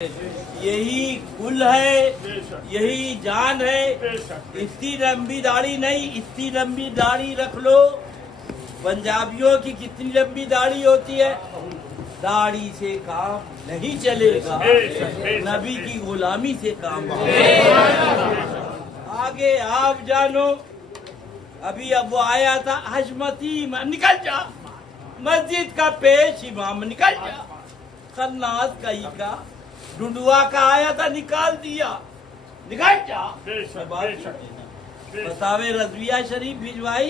यही कुल है, यही जान है। इतनी लंबी दाढ़ी नहीं, इतनी लंबी दाढ़ी रख लो। पंजाबियों की कितनी लंबी दाढ़ी होती है। दाढ़ी से काम नहीं चलेगा, नबी की गुलामी से काम आगे आप जानो। अभी अब वो आया था हजमती, निकल जा मस्जिद का पेश इमाम, निकल जा। खन्नास कहीं का ढूंढुआ का आया था, निकाल दिया, निकल जा। बतावे रजविया शरीफ भिजवाई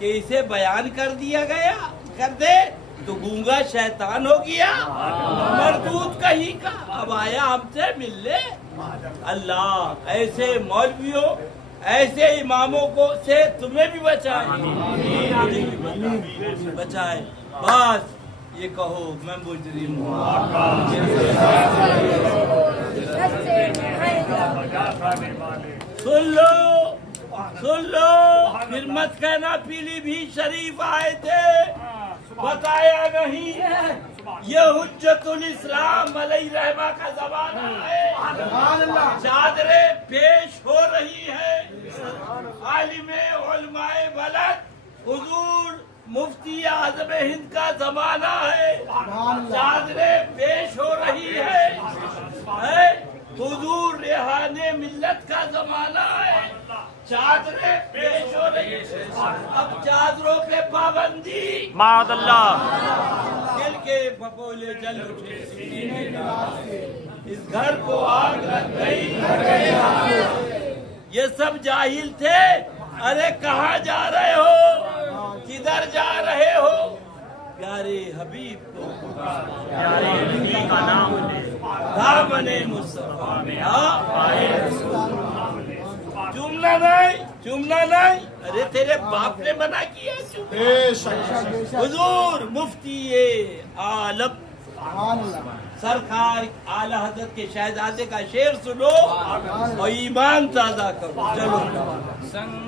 कि इसे बयान कर दिया गया, कर दे तो गूंगा शैतान हो गया, मरदूत कहीं का। अब आया हमसे मिलने। अल्लाह ऐसे मौलवियों, ऐसे इमामों को से तुम्हें भी बचाए, बचाए। बस ये कहो मैं मुजरिम हूँ। सुन लो, सुन लो, फिर मत कहना पीलीभीत शरीफ आए थे, बताया नहीं। ये हुज्जतुल इस्लाम अलैहि रहमा का जमाना है। चादरें पेश हो रही है। आलिमे उलमाए बलद हुजूर मुफ्ती आज़म हिंद का जमाना है। चादरें पेश हो रही है। हुजूर रेहाने मिल्लत का जमाना है। चादरें पेश हो रही है। अब चादरों पे पाबंदी, माअल्लाह, दिल के फपोले जल उठे, इस घर को आग लग गई। ये सब जाहिल थे। अरे कहाँ जा रहे हो, किधर जा रहे हो। प्यारे हबीब को प्यारे नबी का नाम ले, दामने मुस्तफा में चूमना नहीं, चूमना नहीं। अरे तेरे बाप ने मना किया। हुजूर मुफ्ती आलम सरकार आला हजरत के शहजादे का शेर सुनो और ईमान ताजा करो। चलो जाना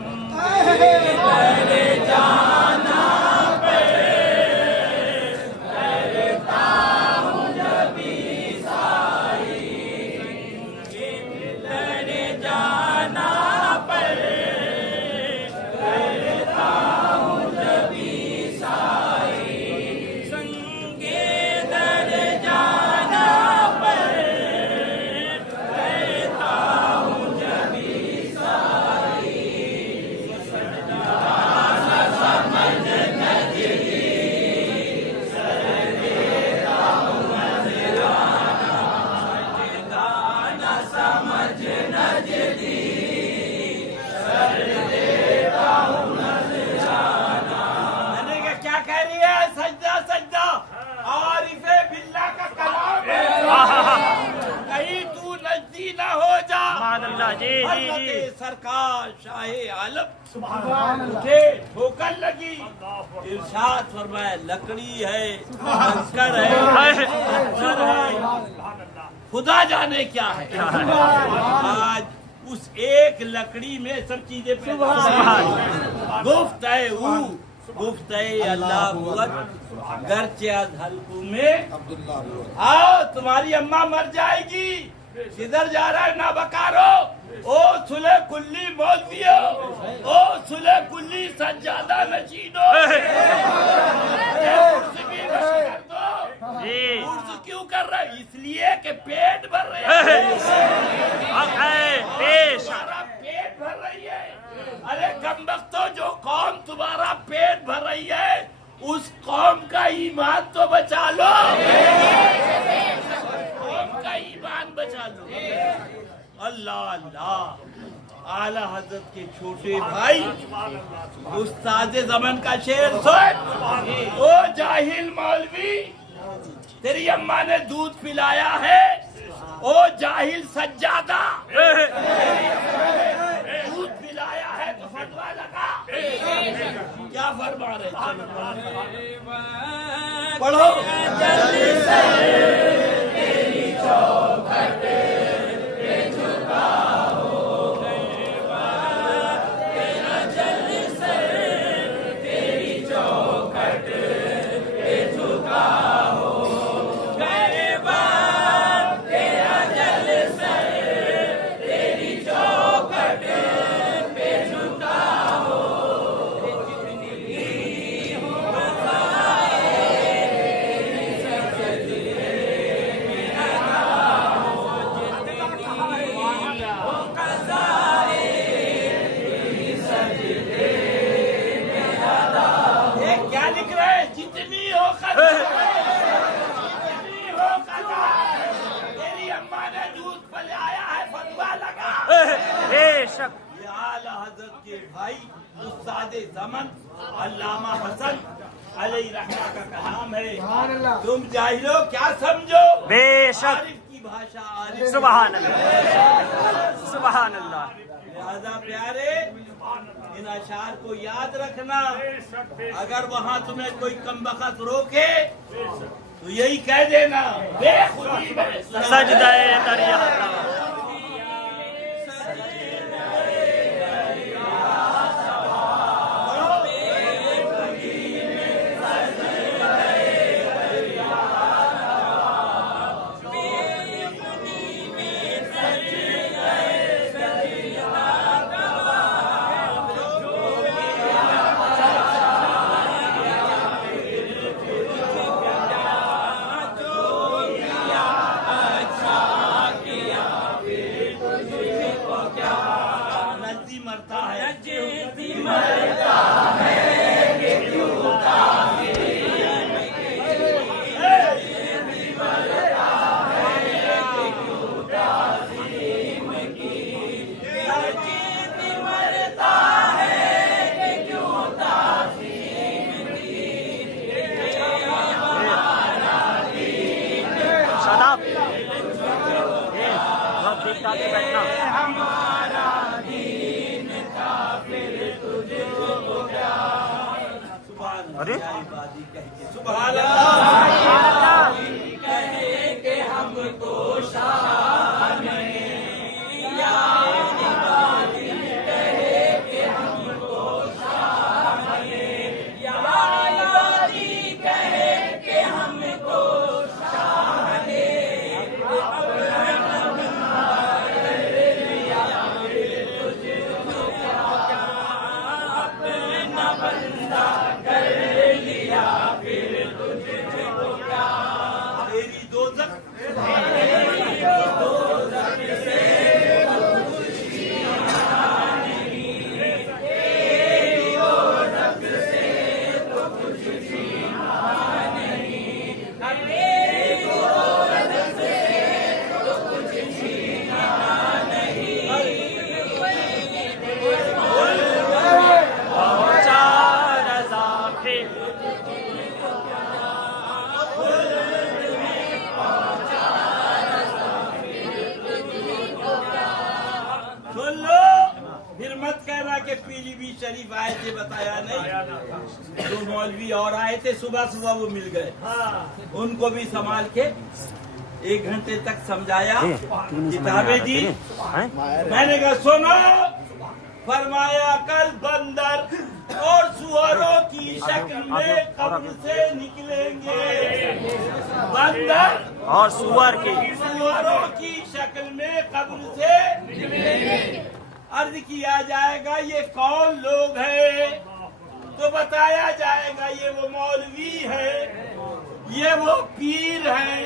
सरकार शाहे आलम उठे, ठोकर लगी। इरशाद फरमाया लकड़ी है, कंकर है, पत्थर है, खुदा जाने क्या है। आज उस एक लकड़ी में सब चीजें गुफ्त है, गुफ्त है अल्लाह मुगत गर्चे हल्कू में। आओ तुम्हारी अम्मा मर जाएगी, किधर जा रहा है ना बकारो। ओ सुले कुल्ली मौलवियो, ओ सुले कुल्ली सज्जादा नशीदो, उर्स क्यों कर रहा है। इसलिए कि पेट भर रहे हैं, पेट भर रही है। अरे कमबख्तो, जो कौम तुम्हारा पेट भर रही है उस कौम का ईमान तो बचा लो, कौम का ईमान बचा लो। अल्लाह अल्लाह। आला हजरत के छोटे भाई उस्ताद ज़मान का शेर सुन। ओ जाहिल मौलवी, तेरी अम्मा ने दूध पिलाया है। ओ जाहिल सज्जादा, दूध पिलाया है तो फतवा लगा। क्या फरमा रहे, पढ़ो। तेरा बेशक। ये आला हजरत के भाई उस्तादे ज़मन अल्लामा हसन अलैहि रहमा का कलाम है। तुम जाहिलो क्या समझो? बेशक। आरिफ की भाषा आरिफ। सुभान अल्लाह, सुभान अल्लाह। लिहाजा प्यारे इन अशार को याद रखना। अगर वहाँ तुम्हें कोई कमबख्त रोके तो यही कह देना बेखुदी में सजदाए दरिया। अरे सुभान अल्लाह। कहेंगे हमको शान या कहेंगे हमको शान या कहेंगे हमको शान अपना बंदा कर लिया फिर तुझको क्या तेरी दोज़ख से के पीलीभीत शरीफ आए थे, बताया नहीं। दो मौलवी और आए थे, सुबह सुबह वो मिल गए। उनको भी संभाल के 1 घंटे तक समझाया, किताबें दी। मैंने कहा सुनो, फरमाया कल बंदर और सुअरों की शक्ल में कब्र से निकलेंगे। बंदर और सुअर की सुअरों की शक्ल में कब्र से निकलेंगे। अर्ज किया जाएगा ये कौन लोग हैं, तो बताया जाएगा ये वो मौलवी है, ये वो पीर हैं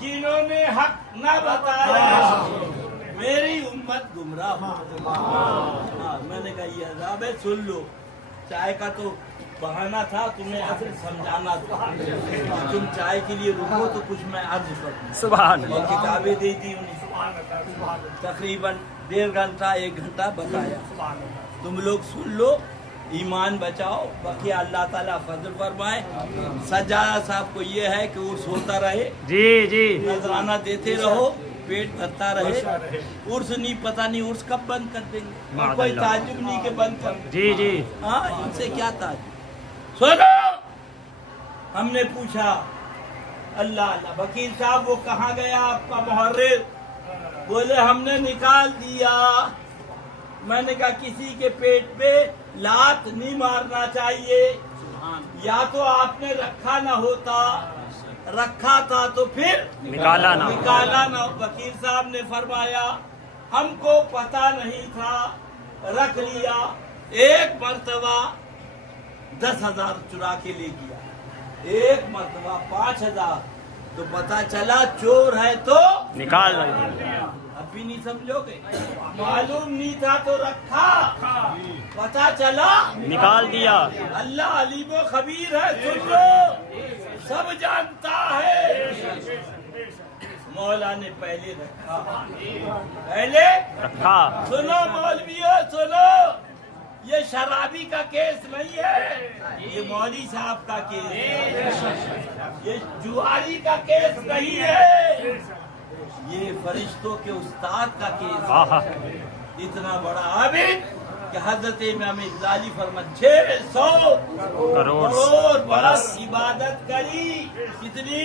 जिन्होंने हक न बताया, मेरी उम्मत गुमराह हो। मैंने कहा ये अज़ाब है, सुन लो। चाय का तो बहाना था, तुम्हें असल समझाना था। तुम चाय के लिए रुको तो कुछ मैं अर्ज करूँ। सुभान और किताबें दे दी उन्हें, तकरीबन 1.5 घंटा 1 घंटा बताया। तुम लोग सुन लो, ईमान बचाओ, बाकी अल्लाह ताला फजल फरमाए। सज्जादा साहब को ये है कि उर्स होता रहे, जी जी, नजराना देते रहो, पेट भरता रहे। उर्स नहीं, पता नहीं उर्स कब बंद कर देंगे, और कोई ताजुब नहीं के बंद कर। जी जी, हाँ, इनसे क्या ताजुब। सुनो, हमने पूछा अल्लाह अल्लाह, वकील साहब वो कहाँ गया आपका मुहर्रिर? बोले हमने निकाल दिया। मैंने कहा किसी के पेट पे लात नहीं मारना चाहिए, या तो आपने रखा ना होता, रखा था तो फिर निकाला ना। वकील साहब ने फरमाया हमको पता नहीं था, रख लिया। एक मर्तबा 10,000 चुरा के ले गया, एक मर्तबा 5,000, तो पता चला चोर है तो निकाल दिया। अब भी नहीं समझोगे? मालूम नहीं था तो रखा, पता चला निकाल दिया। अल्लाह अलीम व खबीर है, सुन लो, सब जानता है। मौला ने पहले रखा, पहले रखा। सुनो मौलवियों सुनो, ये शराबी का केस नहीं है, ये मौली साहब का केस है, ये जुआरी का केस नहीं है, ये फरिश्तों के उस्ताद का केस आहा। है। इतना बड़ा आबिद कि हजरत इमाम गजाली फरमान 600 करोड़ बरस इबादत करी, कितनी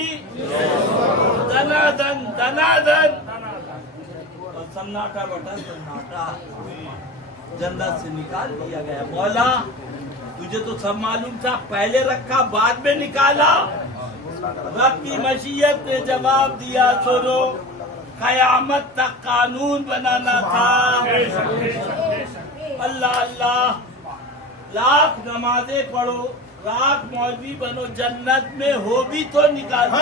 दनादन दनादन, और सन्नाटा बटा सन्नाटा जन्नत से निकाल दिया गया। मौला तुझे तो सब मालूम था, पहले रखा बाद में निकाला। रब की मशीयत ने जवाब दिया, सुनो कयामत तक कानून बनाना था। अल्लाह अल्लाह, लाख नमाजें पढ़ो, लाख मौलवी बनो, जन्नत में हो भी तो निकालो।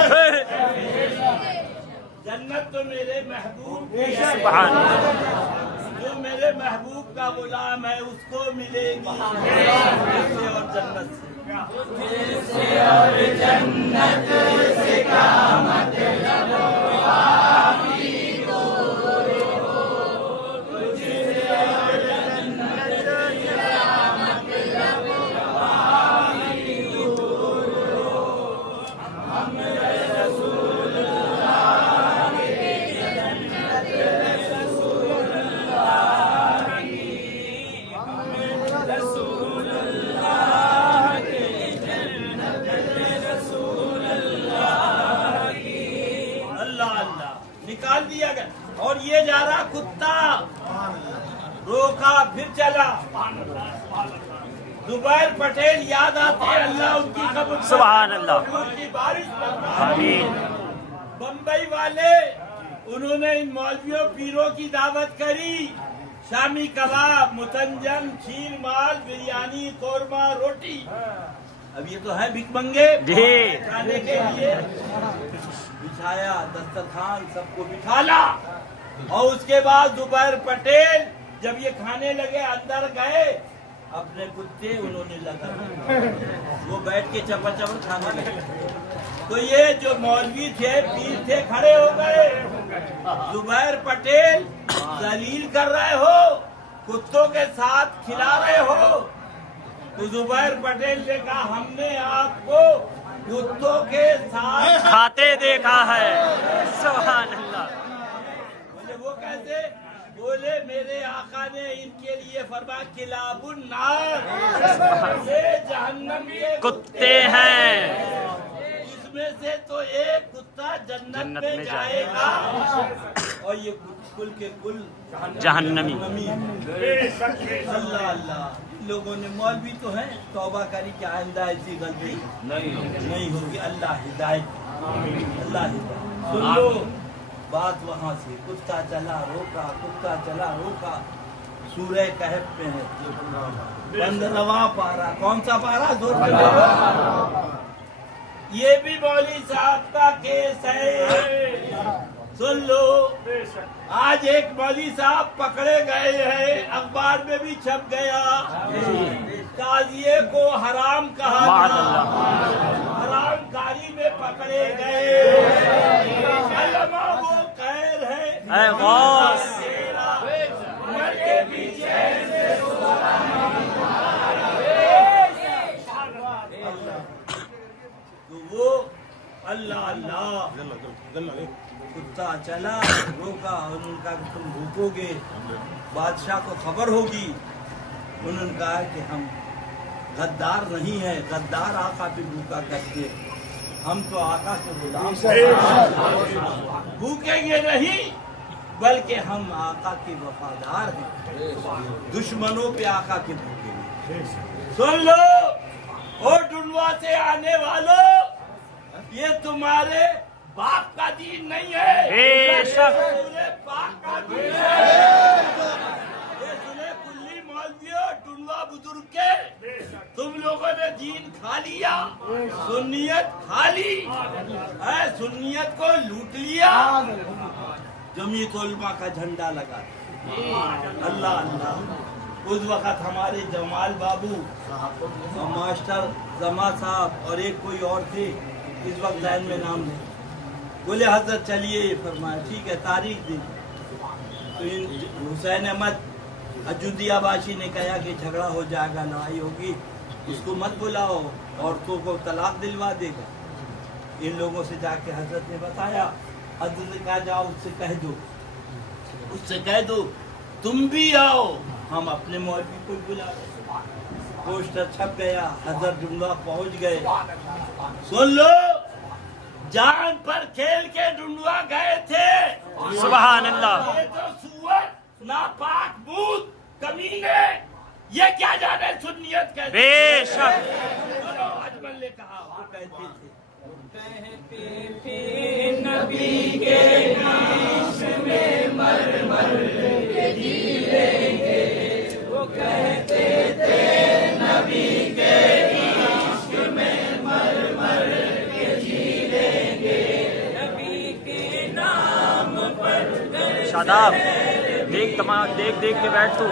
जन्नत तो मेरे महबूब की है, जो मेरे महबूब का गुलाम है उसको मिलेगी, इससे और जन्नत से और जन्नत से क्या मतलब। निकाल दिया गया। और ये जा रहा कुत्ता, रोका फिर चला। जुबैर पटेल याद आते, अल्लाह उनकी कब्र सुभान अल्लाह की बारिश आमीन। बम्बई वाले उन्होंने इन मौलवियों पीरों की दावत करी, शामी कबाब, मुतंजन, खीर माल, बिरयानी, कोरमा, रोटी। अब ये तो है भिखमंगे खाने के लिए, बिछाया दस्तरखान, सबको बिठाला। और उसके बाद जुबैर पटेल जब ये खाने लगे, अंदर गए, अपने कुत्ते उन्होंने लगा, वो बैठ के चपा चपा खाने लगे। तो ये जो मौलवी थे, पीर थे, खड़े हो गए। जुबैर पटेल दलील कर रहे हो, कुत्तों के साथ खिला रहे हो। तो जुबैर पटेल ने कहा, हमने आपको कुत्तों के साथ खाते देखा है। सुभान अल्लाह। बोले वो कैसे? बोले मेरे आका ने इनके लिए फरमाया, किलाबुन नार, ये जहन्नम के कुत्ते हैं। इसमें से तो एक कुत्ता जन्नत में जाएगा, और ये कुल के कुल जहन्नमी। अल्लाह अल्लाह। लोगों ने मौलवी तो है, तौबा करी कि आइंदा ऐसी गलती नहीं होगी। अल्लाह हिदायत, अल्लाह हिदायत। सुन लो बात वहाँ से, कुत्ता चला रोका, कुत्ता चला रोका। सूरह कहफ में है 15वां पारा। कौन सा पारा? जोर से बोलो। ये भी मौली साहब का केस है, सुन लो। आज एक मौली साहब पकड़े गए हैं, अखबार में भी छप गया, ताजिए को हराम कहा था, हरामकारी में पकड़े गए। अल्लामा वो खैर है उम्र के पीछे तो वो अल्लाह अल्लाह। कुत्ता चला रोका, उन्होंने कहा कि तुम भूकोगे, बादशाह को खबर होगी। उन्होंने कहा कि हम गद्दार नहीं है, गद्दार आका पे भूखा करते, हम तो आका के गुलाम भूखेंगे नहीं, बल्कि हम आका के वफादार हैं, दुश्मनों पे आका के भूखेंगे। सुन लो ओ डुंडवा से आने वालों, ये तुम्हारे बाप का दीन नहीं है, पूरे बाप का दीन है। ये सुने कुल्ली मौलवियों, टुंडवा बुजुर्ग के, तुम लोगों ने दीन खा लिया, सुन्नियत खा ली, सुन्नियत को लूट लिया, जमीयत उलमा का झंडा लगा। अल्लाह अल्लाह। उस वक़्त हमारे जमाल बाबू और मास्टर जमा साहब और एक कोई और थे, इस वक्त जहन में नाम नहीं, बोले हजरत चलिए, फरमाया ठीक है तारीख दी। तो इन हुसैन अहमद अयोध्यावासी ने कहा कि झगड़ा हो जाएगा, लड़ाई होगी, उसको मत बुलाओ, औरतों को तलाक दिलवा देगा। इन लोगों से जाके हजरत ने बताया, हजरत ने कहा जाओ उससे कह दो, उससे कह दो तुम भी आओ, हम अपने मौलवी को बुला रहे। पोस्टर छप गया, हजरत डुंडा पहुंच गए। सुन लो, जान पर खेल के डुंडवा गए थे। सुभान अल्लाह। ये तो सुअर नापाक भूत कमीने, ये क्या जाने सुन्नियत कहते बेशक। अजमल ने कहा, वो कहते थे नबी के नाश में मर मर के जी लेंगे। वो कहते थे नबी के इश्क में मर मर के जी लेंगे। नबी के नाम पर शादाब, देख तमाम देख देख के बैठ तू।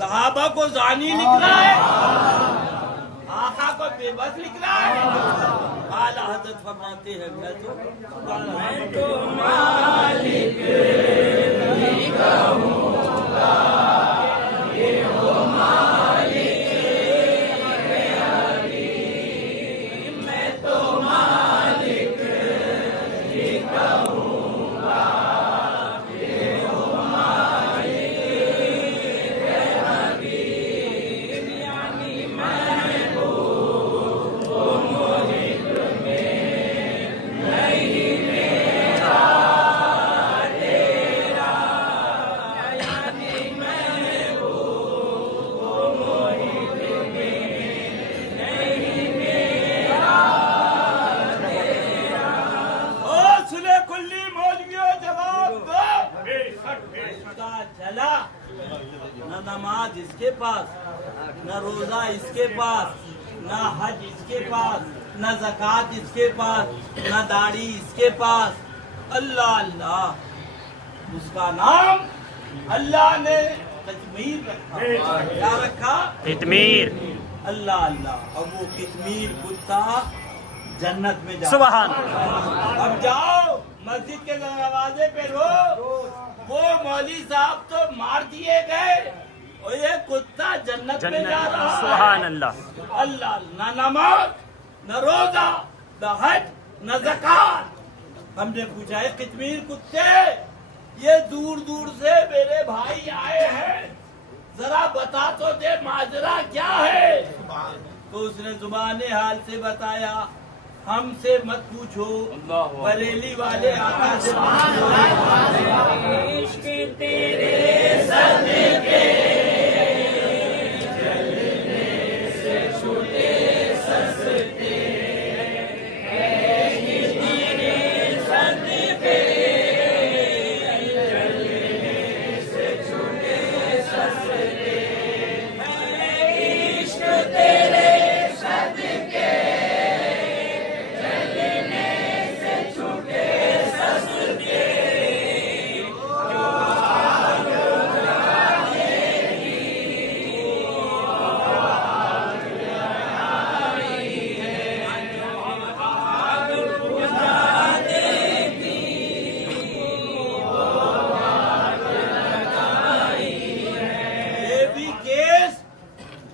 सहाबा को जानी लिख रहा है, आका को बेबस लिख रहा है। आला हजरत फरमाते हैं, मैं तो मालिक ही कहूँगा, ये हो मालिक है, मैं तो मालिक ही कहूँगा, ये हो मालिक है, यानी मैं वो मोहित में नहीं मेरा तेरा, यानी मैं वो मोहित में नहीं मेरा तेरा। ओ सुने कुल्ली मौलवियों, जवाब दो। इसका चला न नमाज इसके पास, न रोजा इसके पास, न हज इसके पास, न ज़कात इसके पास, न दाढ़ी इसके पास। अल्लाह अल्लाह, उसका नाम अल्लाह ने कितमीर रखा। क्या रखा? कितमीर। अल्लाह अल्लाह। अब वो कितमीर कुत्ता जन्नत में जाओ। सुभान। अब जाओ मस्जिद के दरवाजे पे रो, वो मौली साहब तो मार दिए गए और ये कुत्ता जन्नत में जा रहा है। सुभान अल्लाह। अल्लाह, न नमाज, न रोजा, न हज, न ज़कात। हमने पूछा है कितमीर कुत्ते, ये दूर दूर से मेरे भाई आए हैं, जरा बता तो दे माजरा क्या है। तो उसने जुबाने हाल से बताया, हमसे मत पूछो, बरेली वाले आका से पूछो। इश्क तेरे सदके जलने से छूटे सस्ते, तेरे सदके जलने से छूटे सस्ते, इश्क तेरे सदके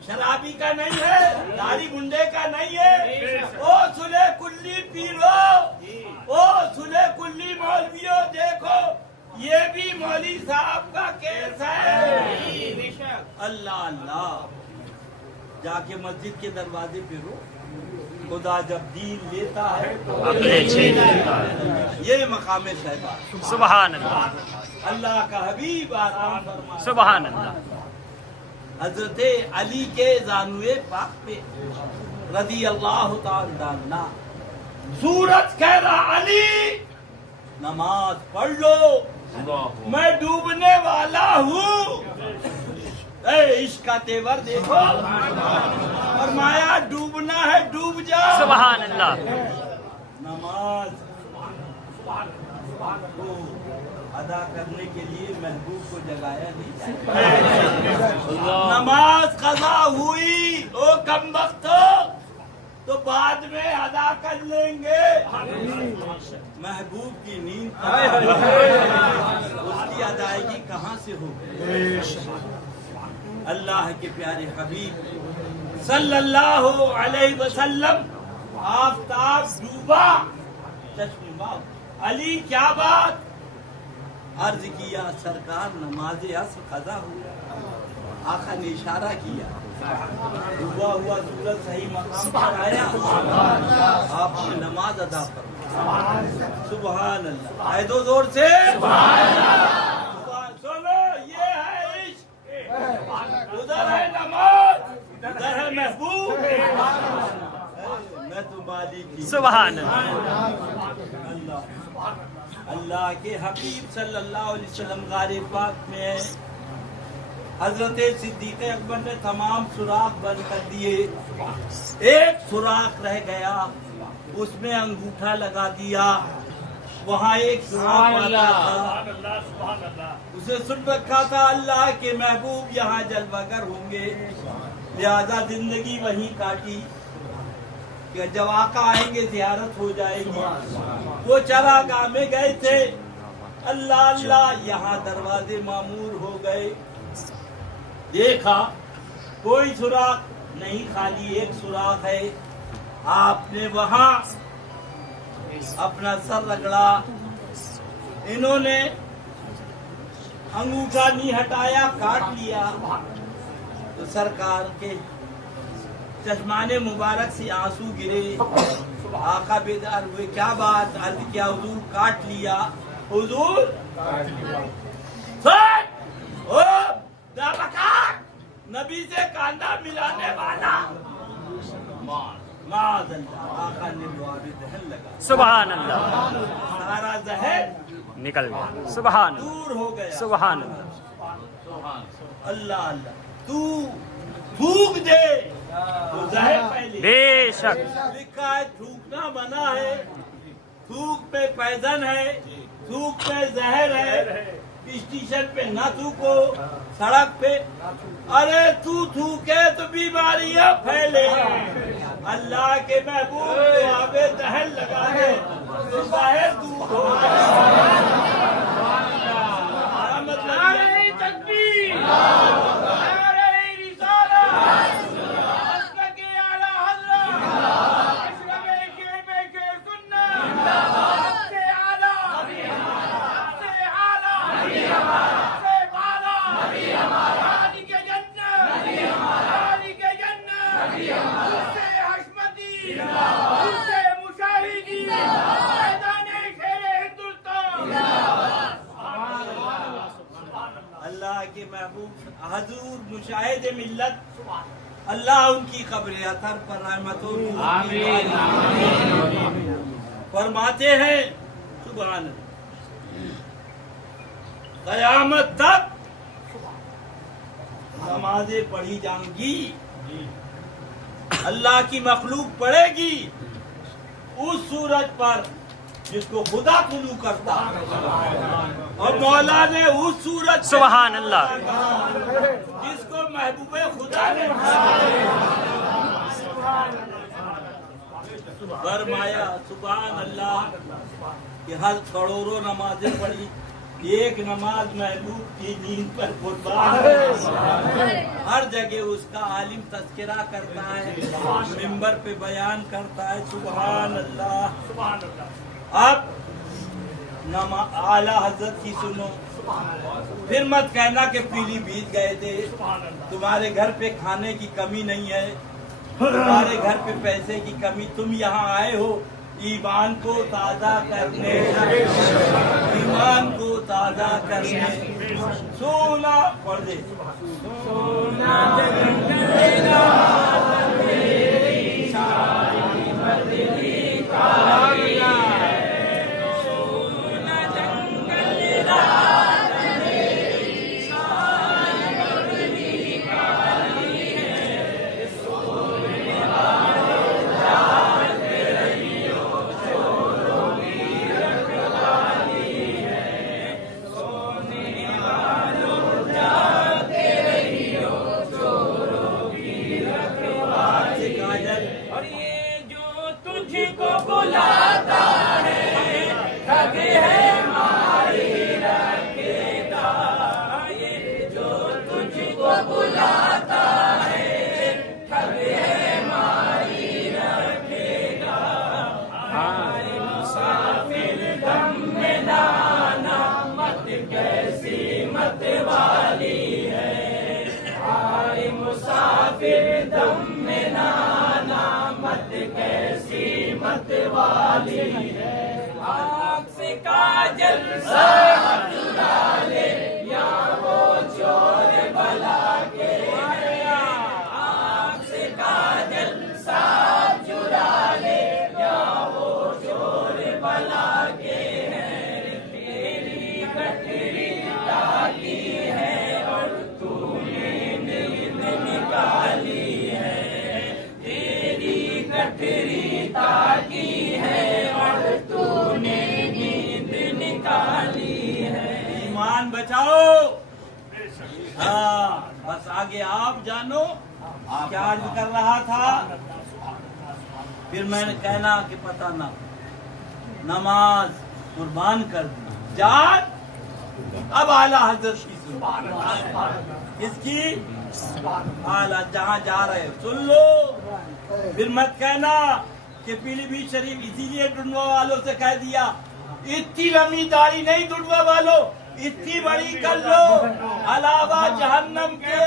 शराबी का नहीं है, दाढ़ी मुंडे का नहीं है। ओ सुले कुल्ली पीरो, ओ सुले कुल्ली मौलवियों, देखो ये भी मौली साहब का केस है। अल्लाह अल्लाह, जाके मस्जिद के दरवाजे पे रो, खुदा जब दीन लेता है तो अपने छीन लेता है। ये मकाम साहिबा। सुभान अल्लाह। अल्लाह का हबीब आराम फरमाया। सुभान अल्लाह। हजरत अली के जानुए पाक पे रदी अल्लाह ताला अन्हु, सूरज कह रहा अली नमाज पढ़ लो, मैं डूबने वाला हूँ। इश्क का तेवर देखो, फरमाया डूबना है डूब जाओ। सुभान अल्लाह। नमाज को अदा करने के लिए महबूब को जगाया नहीं जाता। नमाज कज़ा हुई ओ कम वक्त तो बाद में अदा कर लेंगे। महबूब की नींद उसकी अदायगी कहाँ से हो? अल्लाह के प्यारे हबीब सल्लल्लाहु अलैहि वसल्लम आफताब डूबा, चश्मे अली क्या बात? अर्ज किया सरकार नमाज अस्र कज़ा हुआ। आका ने इशारा किया, डूबा हुआ सूरज सही मकाम पर आया, आपने नमाज अदा फरमाई। सुभान अल्लाह। आए दो जोर से सुनो, ये है इश्क, उधर है नमाज, इधर है महबूब। मैं तो मालिक ही। सुभान अल्लाह। अल्लाह के हबीब सल्लल्लाहु अलैहि वसल्लम गारे पाक में हजरत सिद्दीक़ अकबर ने तमाम सुराख बंद कर दिए, एक सुराख रह गया, उसमें अंगूठा लगा दिया। वहाँ एक सुराख वाला था, उसे सुन रखा था अल्लाह के महबूब यहाँ जलवागर होंगे, लिहाजा जिंदगी वहीं काटी कि जब आका आएंगे जियारत हो जाएगी। वो चरागाह में गए थे, अल्लाह अल्लाह यहाँ दरवाजे मामूर हो गए। देखा कोई सुराख नहीं, खाली एक सुराख है। आपने वहाँ अपना सर रगड़ा, इन्होंने अंगूठा नहीं हटाया, काट लिया। तो सरकार के चश्माने मुबारक से आंसू गिरे। आका बेदार हुए, क्या बात? अर्ज किया हुजूर काट लिया। हुजूर नबी से कांधा मिलाने वाला। आका ने दुआ में जहर लगा। सुभान अल्लाह। सारा जहर निकल गया। सुभान दूर हो गया। सुभान अल्लाह अल्लाह। तू थूक दे तो जहर पहले। बेशक। लिखा है थूकना मना है, थूक पे पैजन है, थूक पे जहर है। स्टेशन पे ना थूको, सड़क पे। अरे तू थूके तो बीमारियां फैले। अल्लाह के महबूब आगे जहर लगा दे, जहर दूर हो के महबूब हजूर मुशाहिद मिल्लत, अल्लाह उनकी कब्र अतर पर रहमतों फरमाते हैं। सुभान क़यामत तक नमाजें पढ़ी जाएंगी, अल्लाह की मखलूक पढ़ेगी उस सूरज पर जिसको खुदा कुलू करता, और मौला ने उस सूरज सुभान अल्लाह जिसको महबूबे खुदा ने फरमाया। सुभान अल्लाह कि हर करोड़ों नमाजें पढ़ी, एक नमाज महबूब की नींद पर कुर्बान है। हर जगह उसका आलिम तज़किरा करता है, मिंबर पे बयान करता है। सुभान अल्लाह। अब आला हजरत की सुनो, फिर मत कहना कि पीलीभीत गए थे, तुम्हारे घर पे खाने की कमी नहीं है, तुम्हारे घर पे पैसे की कमी, तुम यहाँ आए हो ईमान को ताज़ा करने, ईमान को ताजा करने सोना पढ़ दे सोना जंगल रात मेरी सारी बदली काली है। सोना जंगल रात मेरी सारी बदली काली है। सोने वालों जागते रहियो चोरों की रखवाली है। सोने वालों जागते रहियो चोरों की रखवाली है। और ये जो तुझको बुलाता है ठग है मारी रखेगा। ये जो तुझको बुलाता है ठग है मारी रखेगा। हाय मुसाफिर गम में नाना मत कैसी मत वाली है। हाय मुसाफिर दम में नाना मत कैसी मत वाली है। आँख से काजल साहब चुरा ले या वो चोर बला के है। आँख से काजल साहब चुरा ले या वो चोर बला के है। तेरी कटरी ताकी है और तूने नींद निकाली है। तेरी कटरी ताकी है और तूने नींद निकाली है। ईमान बचाओ। हाँ बस आगे आप जानो क्या अर्ज कर रहा था। फिर मैंने कहना कि पता ना नमाज कुर्बान कर दी जान। अब आला हजरत की सुनो। किसकी आला जहाँ जा रहे हो सुन लो। फिर मत कहना कि पीलीभीत शरीफ इसीलिए ढूंढवा वालों से कह दिया इतनी लंबी दाढ़ी नहीं ढूंढवा वालों इतनी बड़ी कर लो अलावा जहन्नम के।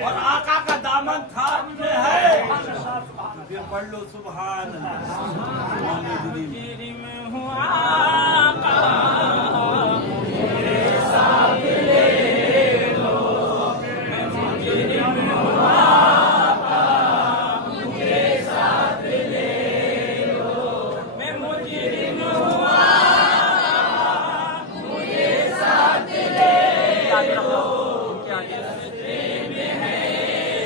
और आका का दामन थाम में है। फिर पढ़ लो सुभान अल्लाह। में हूँ आका मेरे साथ ले लो। मैं मुजरिम हूँ आका मुझे साथ ले लो। मैं मुजरिम हूँ आका मुझे साथ ले लो। रस्ते में है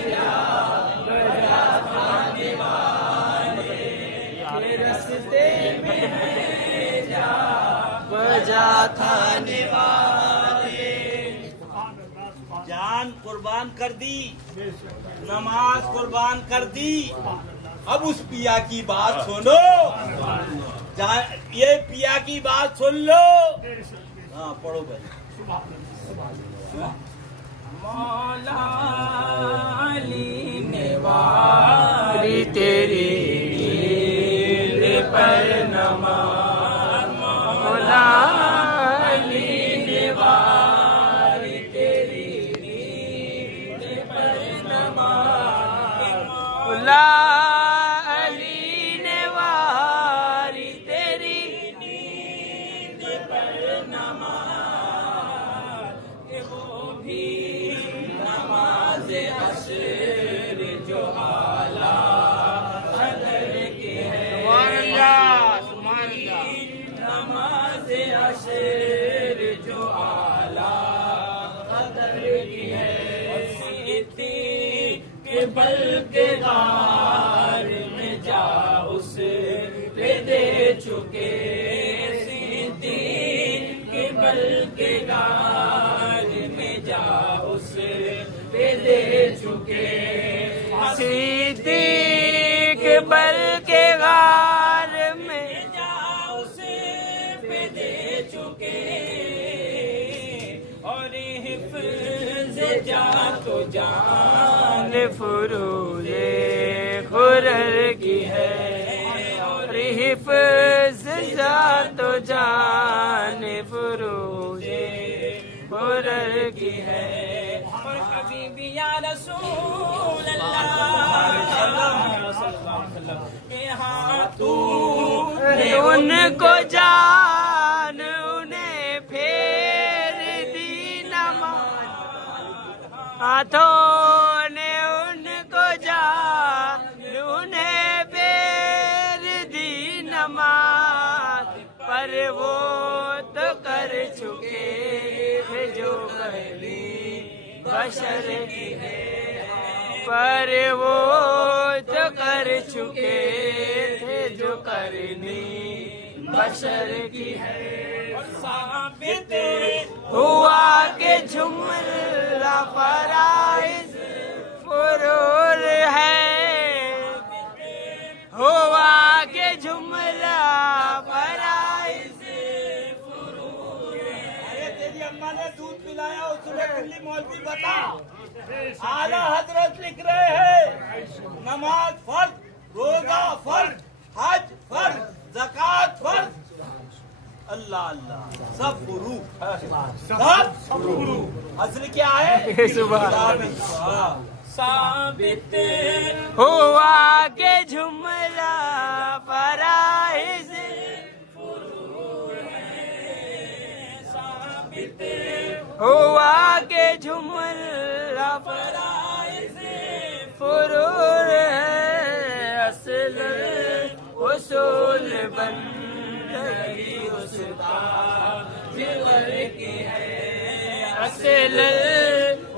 जा बजा था दीवारे। रस्ते में है जा बजा था निवारे। जान कुर्बान कर दी नमाज कुर्बान कर दी। अब उस पिया की बात सुनो। ये पिया की बात सुन लो। हाँ पढ़ो भाई। मौला अली ने वारी तेरी नींद पर नमाज। मौला अली ने वारी तेरी नींद पर नमाज। मौला अली ने वारी तेरी नींद पर नमाज। कि वो भी नमाज अशर जो आला कदर की है। नमाज अशर जो आला कदर की है। सीती के बल के गार में जा उस पे दे चुके। सीती के बल के गार में जा उस पे दे चुके। सिद्दीक बल के गार में जा उस पे दे चुके। और हिफ्ज़ जा तो जान फुरूज़े खुरर की है। और हिफ्ज़ जा तो जान फुरूज़े खुरर की है। और कभी भी या रसूल अल्लाह यहाँ तू उनको जान उन्हें हाथों ने उनको उन्हें बेर दी नमाज, पर वो तो कर चुके थे जो करनी बशर की है, पर वो तो कर चुके थे जो करनी बशर की है। साबित हुआ के जुमला फराइज फुरूर है, हुआ के जुमला फराइज फुरूर है। अरे तेरी अम्मा ने दूध पिलाया उसने कुल्ली मौलवी बता। आला हजरत लिख रहे हैं नमाज फर्ज, रोजा फर्ज, हज फर्ज, ज़कात फर्ज, अल्लाह अल्लाह सब फुरू, सब फुरू। असल क्या है? सुबह साबित हुआ के जुमला फराइज फुरूर है, साबित हुआ के जुमला फराइज फुरूर है। असल उसूल बंदगी उसका जिगर की है, असल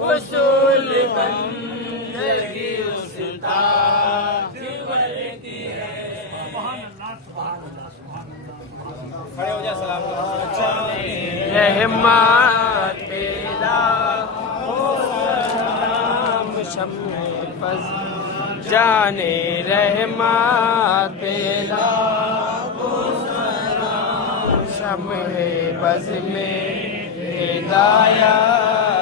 उसूल बंदगी उसका जिगर की है। रहमत पेदा हो सलाम शम्मे फज़ जाने, रहमत पेदा हो सलाम शम्मे फज़ में हिदायत